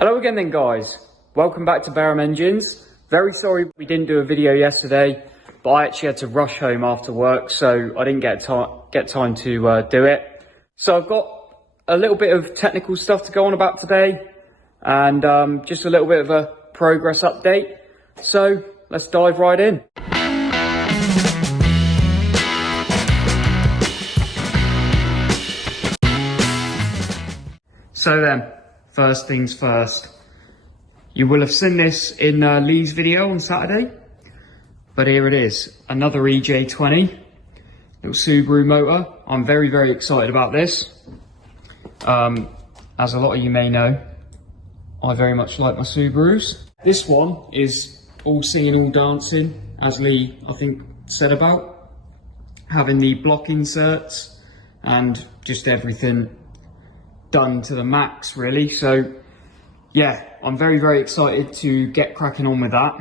Hello again then guys, welcome back to Barham Engines. Very sorry we didn't do a video yesterday, but I actually had to rush home after work, so I didn't get time to do it. So I've got a little bit of technical stuff to go on about today, and just a little bit of a progress update. So let's dive right in. So then, first things first, you will have seen this in Lee's video on Saturday, but here it is, another EJ20, little Subaru motor. I'm very, very excited about this. As a lot of you may know, I very much like my Subarus. This one is all singing, all dancing, as Lee, I think, said about, having the block inserts and just everything done to the max, really. So yeah, I'm very, very excited to get cracking on with that,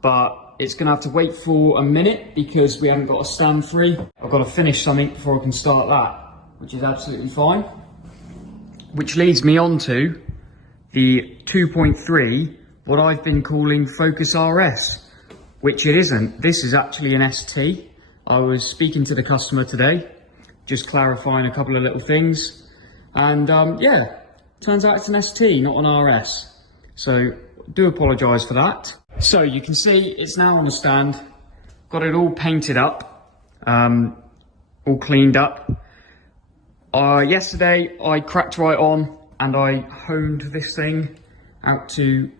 but it's gonna have to wait for a minute because we haven't got a stand free. I've got to finish something before I can start that, which is absolutely fine. Which leads me on to the 2.3, what I've been calling Focus RS, which it isn't. This is actually an ST. I was speaking to the customer today, just clarifying a couple of little things, and yeah, turns out it's an ST, not an RS. So do apologise for that. So you can see it's now on the stand, got it all painted up, all cleaned up. Yesterday I cracked right on and I honed this thing out to,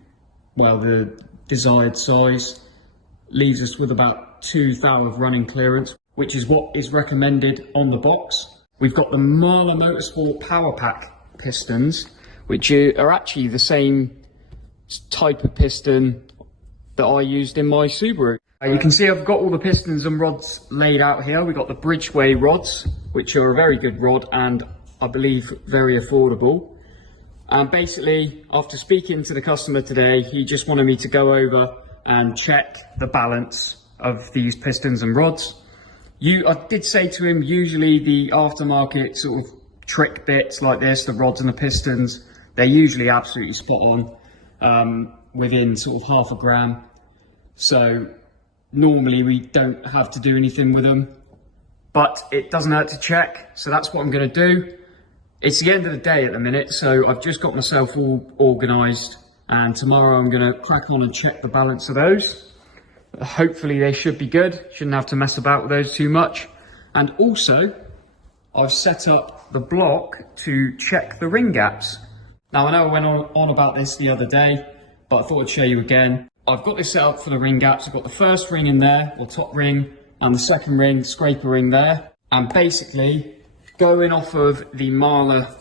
well, the desired size. Leaves us with about 2 thou of running clearance, which is what is recommended on the box. We've got the Marla Motorsport Power Pack pistons, which are actually the same type of piston that I used in my Subaru. You can see I've got all the pistons and rods laid out here. We've got the Bridgeway rods, which are a very good rod and I believe very affordable. And basically, after speaking to the customer today, he just wanted me to go over and check the balance of these pistons and rods. I did say to him, usually the aftermarket sort of trick bits like this, the rods and the pistons, they're usually absolutely spot on, within sort of half a gram. So normally we don't have to do anything with them, but it doesn't hurt to check. So that's what I'm going to do. It's the end of the day at the minute, so I've just got myself all organised, and tomorrow I'm going to crack on and check the balance of those. Hopefully they should be good, shouldn't have to mess about with those too much. And also, I've set up the block to check the ring gaps. Now I know I went on about this the other day, but I thought I'd show you again. I've got this set up for the ring gaps. I've got the first ring in there, or top ring, and the second ring, scraper ring there. And basically, going off of the Marla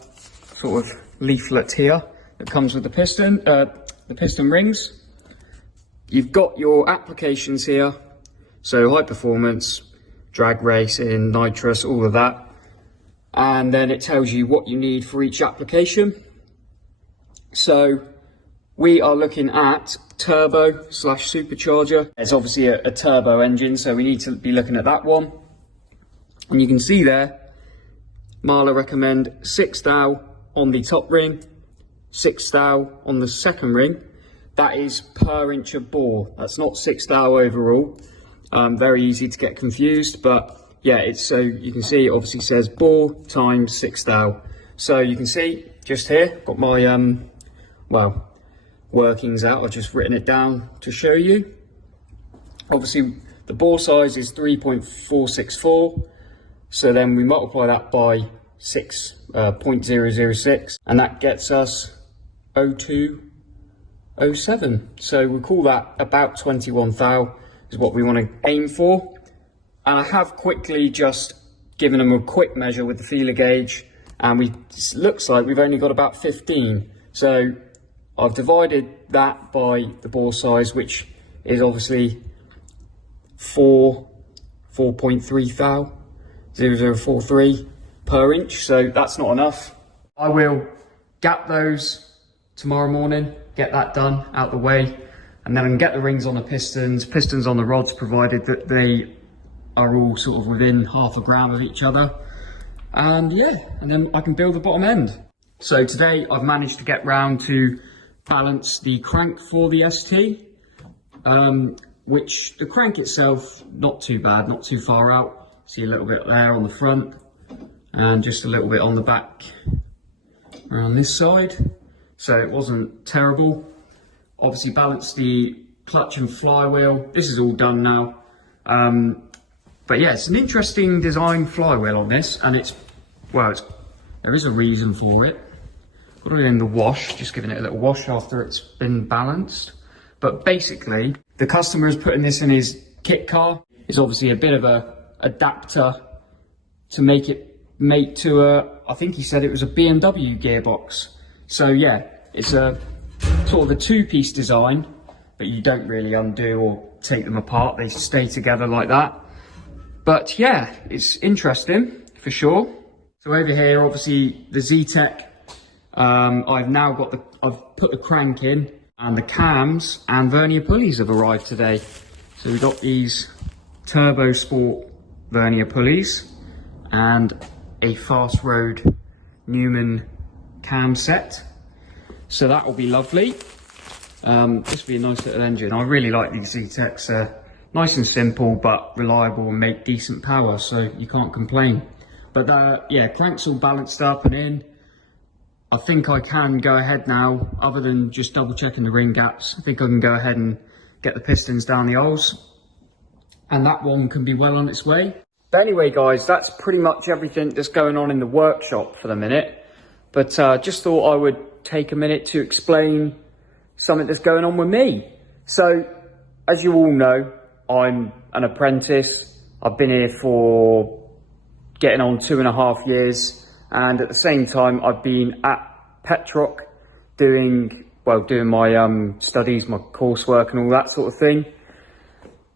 sort of leaflet here that comes with the piston rings, you've got your applications here, so high performance, drag racing, nitrous, all of that. And then it tells you what you need for each application. So we are looking at turbo / supercharger. It's obviously a turbo engine, so we need to be looking at that one. And you can see there, Marla recommend 6 thou on the top ring, 6 thou on the second ring. That is per inch of bore. That's not 6 thou overall. Very easy to get confused, but yeah, it's so you can see it obviously says bore times 6 thou. So you can see just here, got my well, workings out. I've just written it down to show you. Obviously, the bore size is 3.464. So then we multiply that by 0.006, and that gets us 0.207. So we'll call that about 21 thou is what we want to aim for. And I have quickly just given them a quick measure with the feeler gauge, and it looks like we've only got about 15. So I've divided that by the bore size, which is obviously 4.3 thou, 0.043 per inch. So that's not enough. I will gap those tomorrow morning, get that done out the way, and then I can get the rings on the pistons on the rods, provided that they are all sort of within half a gram of each other. And yeah, and then I can build the bottom end. So today I've managed to get round to balance the crank for the ST, which the crank itself, not too bad, not too far out. See a little bit there on the front and just a little bit on the back around this side. So it wasn't terrible. Obviously balanced the clutch and flywheel. This is all done now. But yeah, it's an interesting design flywheel on this, and there is a reason for it. Got it in the wash, just giving it a little wash after it's been balanced. But basically, the customer is putting this in his kit car. It's obviously a bit of a adapter to make it mate to I think he said it was a BMW gearbox. So yeah, it's a sort of a two-piece design, but you don't really undo or take them apart. They stay together like that. But yeah, it's interesting for sure. So over here, obviously the Zetec, I've put the crank in, and the cams and vernier pulleys have arrived today. So we've got these Turbo Sport vernier pulleys and a Fast Road Newman cam set. So that will be lovely. This will be a nice little engine. I really like these Zetecs. Nice and simple, but reliable and make decent power, so you can't complain. But yeah, crank's all balanced up and in. I think I can go ahead now, other than just double checking the ring gaps. I think I can go ahead and get the pistons down the holes, and that one can be well on its way. But anyway guys, that's pretty much everything that's going on in the workshop for the minute. But just thought I would take a minute to explain something that's going on with me. So, as you all know, I'm an apprentice. I've been here for getting on 2.5 years. And at the same time, I've been at Petrock doing my studies, my coursework and all that sort of thing.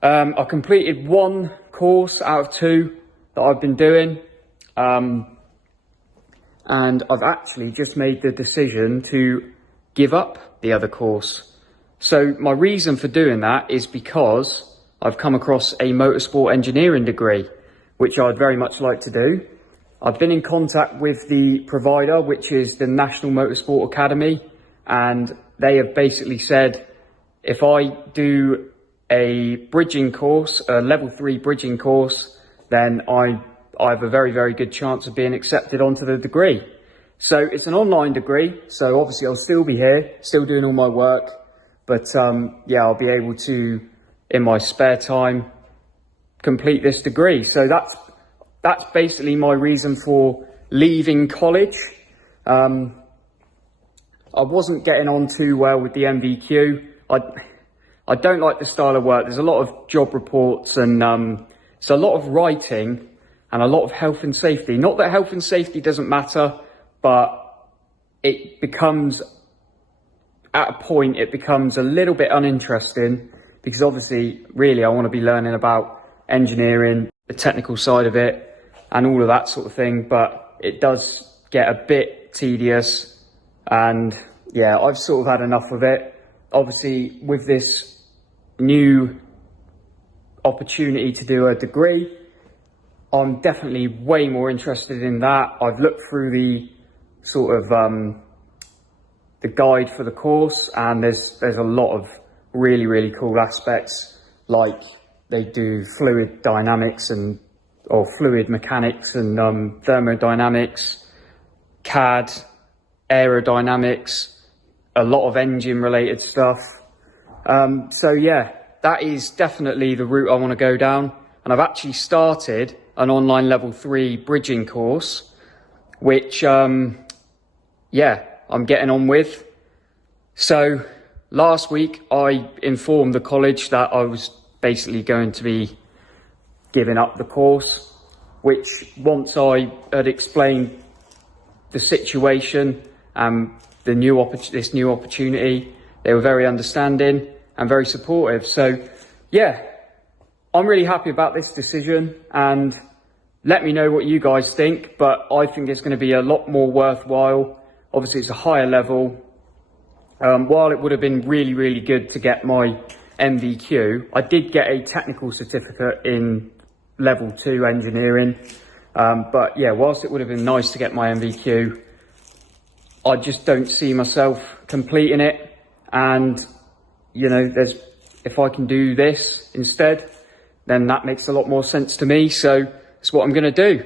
I completed 1 course out of 2 that I've been doing. And I've actually just made the decision to give up the other course. So my reason for doing that is because I've come across a motorsport engineering degree, which I'd very much like to do. I've been in contact with the provider, which is the National Motorsport Academy, and they have basically said if I do a bridging course, a level 3 bridging course, then I have a very, very good chance of being accepted onto the degree. So it's an online degree, so obviously I'll still be here, still doing all my work, but yeah, I'll be able to, in my spare time, complete this degree. So that's basically my reason for leaving college. I wasn't getting on too well with the MVQ. I don't like the style of work. There's a lot of job reports and it's a lot of writing and a lot of health and safety. Not that health and safety doesn't matter, but it becomes, at a point, it becomes a little bit uninteresting, because obviously, really, I want to be learning about engineering, the technical side of it, and all of that sort of thing, but it does get a bit tedious, and yeah, I've sort of had enough of it. Obviously, with this new opportunity to do a degree, I'm definitely way more interested in that. I've looked through the sort of the guide for the course, and there's a lot of really, really cool aspects, like they do fluid dynamics or fluid mechanics and thermodynamics, CAD, aerodynamics, a lot of engine related stuff. So yeah, that is definitely the route I want to go down. And I've actually started an online level 3 bridging course, which yeah, I'm getting on with. So last week I informed the college that I was basically going to be giving up the course, which once I had explained the situation and this new opportunity, they were very understanding and very supportive. So yeah, I'm really happy about this decision, and let me know what you guys think, but I think it's going to be a lot more worthwhile. Obviously it's a higher level. While it would have been really, really good to get my MVQ, I did get a technical certificate in level 2 engineering. But yeah, whilst it would have been nice to get my MVQ, I just don't see myself completing it. and you know, if I can do this instead, then that makes a lot more sense to me. So it's what I'm going to do.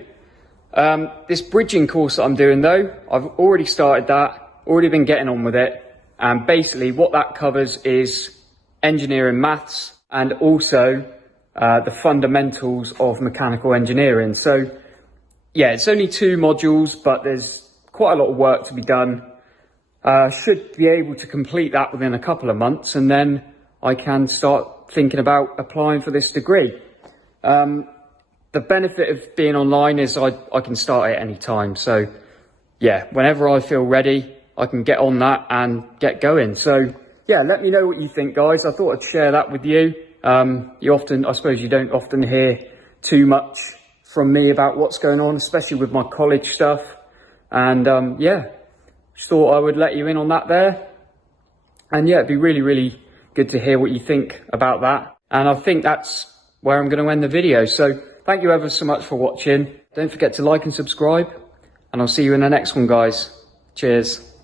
This bridging course that I'm doing though, I've already started that, already been getting on with it. And basically what that covers is engineering maths and also the fundamentals of mechanical engineering. So yeah, it's only 2 modules, but there's quite a lot of work to be done. Should be able to complete that within a couple of months, and then I can start thinking about applying for this degree. The benefit of being online is I can start at any time. So yeah, whenever I feel ready, I can get on that and get going. So yeah, let me know what you think, guys. I thought I'd share that with you. I suppose you don't often hear too much from me about what's going on, especially with my college stuff. And yeah, just thought I would let you in on that there. And yeah, it'd be really, really good to hear what you think about that. And I think that's where I'm going to end the video. So thank you ever so much for watching. Don't forget to like and subscribe, and I'll see you in the next one, guys. Cheers.